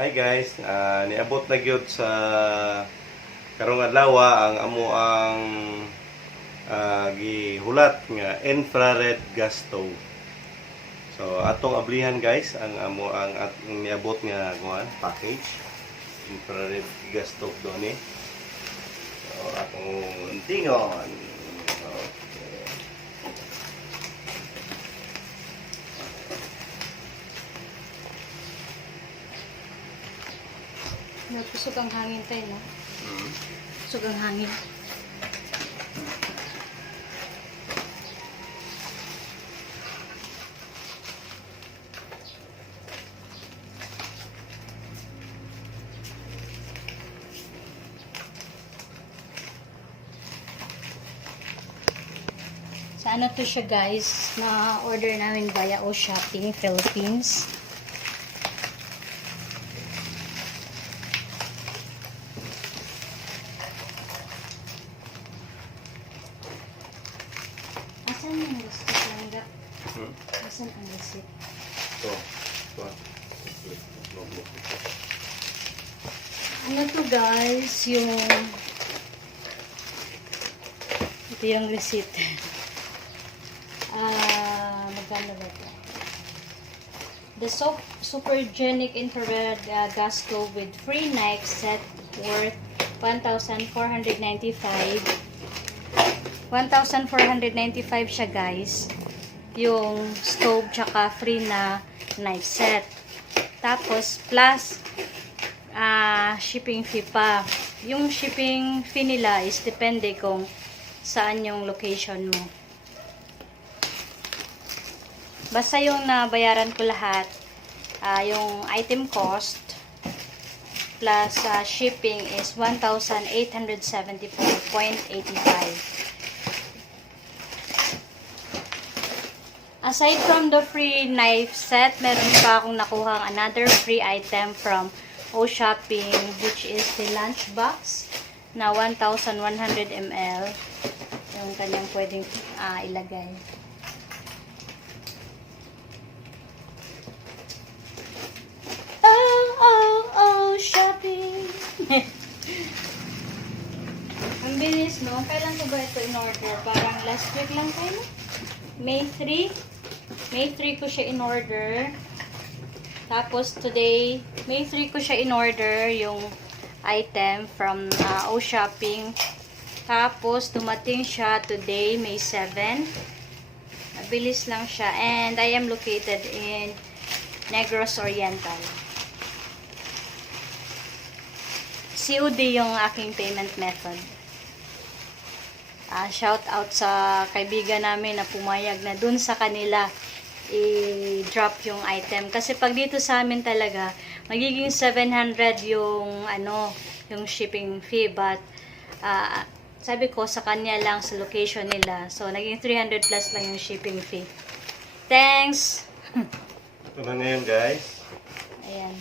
Hi guys, niabot na gyud sa karong adlaw ang amo ang gihulat nga infrared gas stove. So atong ablihan guys ang amo ang niabot nga package infrared gas stove doni. So atong tingon. Okay. Nagpusog ang hangin tayo, no? Pusog ang hangin. Sa ano to siya guys? Na-order namin via Oshopping, Philippines. Asan yung receipt lang? Asan ang receipt? Ano to guys? Ito yung receipt. Magkano ba ito? The Supergenic infrared gas stove with free knife set worth 1,495. 1,495 siya guys. Yung stove tsaka free na knife set. Tapos plus shipping fee pa. Yung shipping fee nila is depende kung saan yung location mo. Basta yung nabayaran ko lahat, yung item cost plus shipping is 1,874.85. Aside from the free knife set, meron pa akong nakuhang another free item from Oshopping, which is the lunch box na 1,100 ml. Yung kanyang pwedeng ilagay. Shopping. Ang bilis, no? Kailan ko ba ito in-order? Parang last week lang tayo. May 3 ko siya in-order. Tapos today, May 3 ko siya in-order yung item from Oshopping. Tapos dumating siya today, May 7. Mabilis lang siya. And I am located in Negros Oriental. COD yung aking payment method. Shout out sa kaibigan namin na pumayag na dun sa kanila i-drop yung item. Kasi pag dito sa amin talaga, magiging 700 yung yung shipping fee. But sabi ko sa kanya lang sa location nila. So naging 300 plus lang yung shipping fee. Thanks! Ito na ngayon guys. Ayan.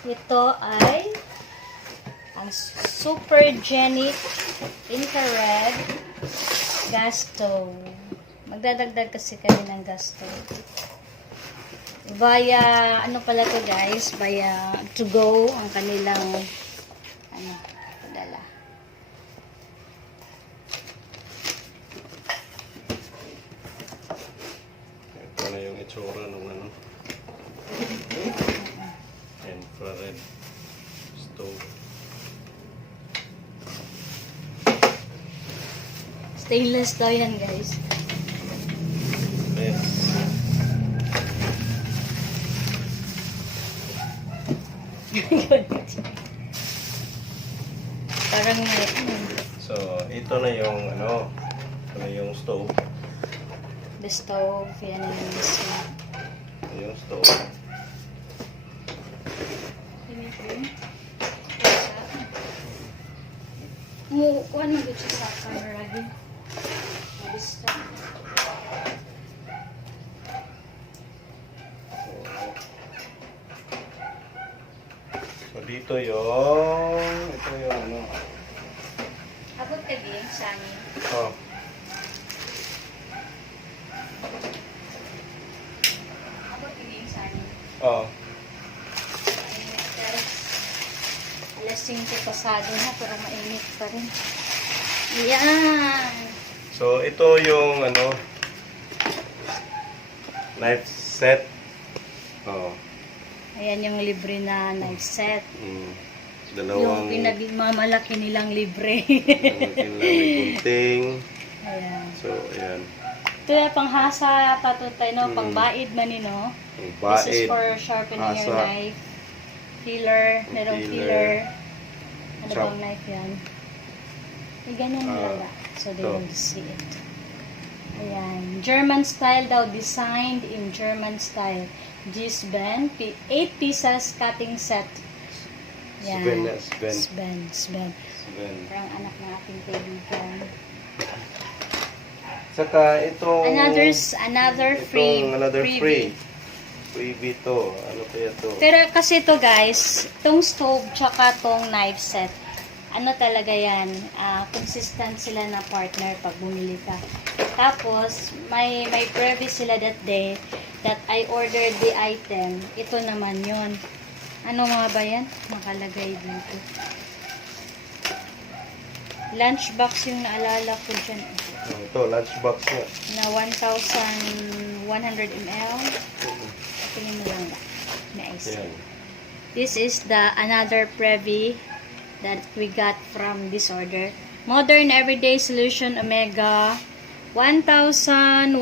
Ito ay ang Supergenic infrared gas stove. Magdadagdag kasi kami ng gas stove. Via, ano pala to guys? Via to go ang kanilang padala. Ito na yung itsura ng infrared stove. Stainless daw yan guys. Yes. Parang So, ito na yung ito na yung stove. the stove. Yan ang mismo. Ito yung stove. Kuha na dito sa camera lagi. So, dito yung Abot ka din sa amin. Oh. pasado na pero mainit pa rin. Yan. So, ito yung knife set. Oh. Ayan yung libre na knife set. Mm. Yung Dalawang pinagmamalaki nilang libre. may gunting. Ayan. So, ayan. Ito yung panghasa patutay, no? Pangbaid man ni, no? Baid. This is for sharpening your hasa. knife. Filler. Merong filler. Ano Chop. bang knife yan? May ganyan nila. So they ito. will see it. Ayan. German style daw. Designed in German style. This band. 8 pieces cutting set. Yan. Sven. Parang anak ng ating kaibigan. Saka itong Another free. free. Freebie to. Ano kaya to? Pero kasi to guys, tong stove tsaka tong knife set, ano talaga yan, consistent sila na partner pag bumili ka. Tapos, may previous sila that day that I ordered the item. Ito naman yon. Ano mga ba yan? Nakalagay dito. Lunchbox yung naalala ko dyan. Ito, lunchbox nga. Na 1,100 ml. Tingin mo lang. Nice. Ayan. This is the another Previ that we got from this order. Modern Everyday Solution Omega 1,100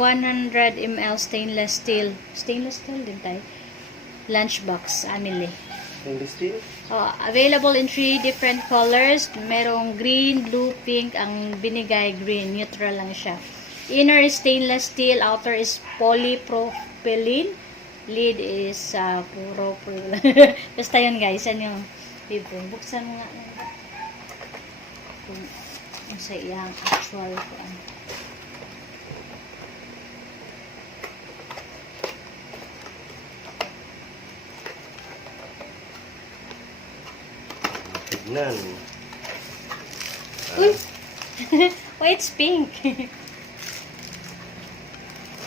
ml stainless steel. Stainless steel din tayo. Lunchbox, Amili. Stainless steel? Available in 3 different colors. Merong green, blue, pink. Ang binigay green. Neutral lang siya. Inner is stainless steel. Outer is polypropylene. Lid is puro. Basta yun guys. Yan yung libre. Buksan mo nga. Kung sa iyang actual Tignan. Uy! Why it's pink?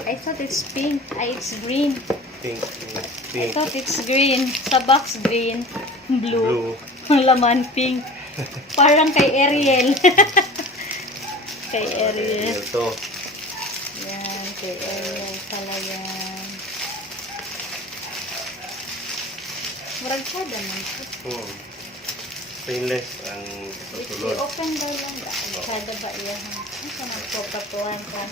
I thought it's pink. It's green. Pink. I thought it's green. Sa box green. Blue. Ang laman pink. Parang kay Ariel. Kay Ariel. Ito. Yan, kay Ariel talaga. Murag siya naman. Stainless ang susunod. I-open daw lang. Kada ba iyan? Ano ka magpapatuan kan?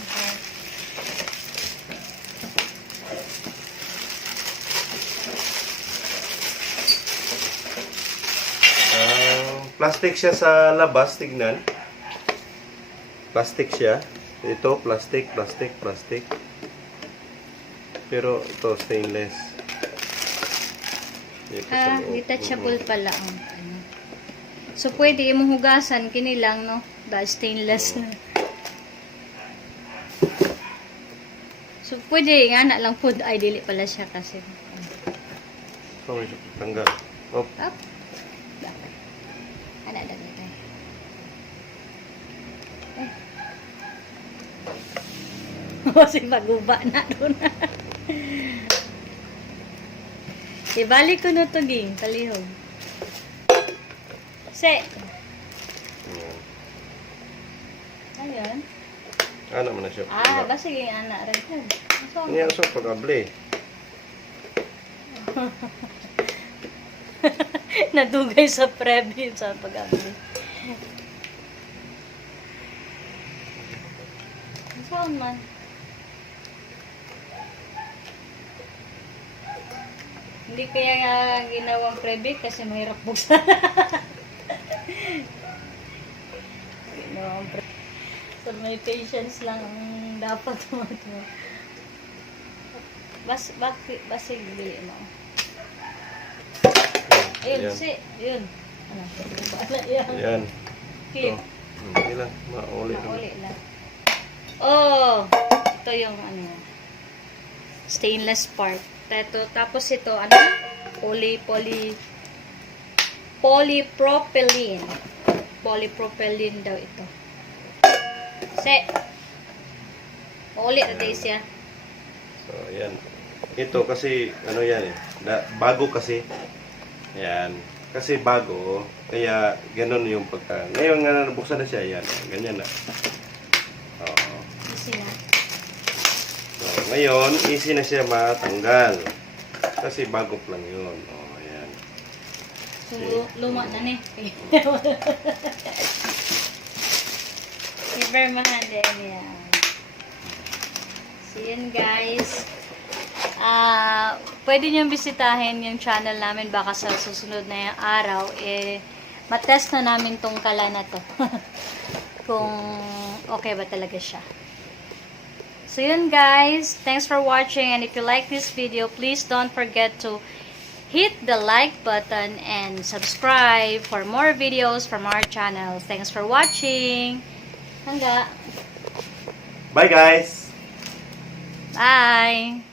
Plastic siya sa labas, tignan. Plastic siya. Ito, plastic. Pero ito, stainless. Ito sa loob. Detachable pala ang ano. So, pwede imong hugasan, kini lang, no? Dahil stainless. So, pwede nga na lang food. Ay, dili pala siya kasi. Sorry, tanggal. Oh, Up. Dapat. Ana lang ito. Kasi maguba na doon. Ibalik ko no to, ging. Palihog. Se. Ayun. ano man na siya. Basta yung anak rin yun. Ini ang sa pag-abli. Nadugay sa preview sa pag-abli. Saan man? Hindi kaya ginawang preview kasi mahirap buksan. Ginawang preview. So may patience lang ang dapat mo. Basig bili mo. Ayun, yun. Ano? Yan. Clip. Hindi lang. Mauli lang. Oh! Ito yung ano. Stainless part. Ito, tapos ito, ano? Polypropylene. Polypropylene daw ito. Ulit na tayo siya. So, yan. Ito kasi, ano yan eh. Bago kasi. Yan. Kasi bago, kaya ganun yung pagka. Ngayon nga nabuksan na siya, yan. Ganyan na. Oo. Easy na. So, ngayon, easy na siya matanggal. Kasi bago pa lang yun. Oh, ayan. So, luma na ni. Never mind din yan. So, yun guys. Pwede nyo bisitahin yung channel namin. Baka sa susunod na yung araw, matest na namin tong kala na to. Kung okay ba talaga siya. So yun guys, thanks for watching, and if you like this video, please don't forget to hit the like button and subscribe for more videos from our channel. Thanks for watching. Hangga. Bye guys! Bye!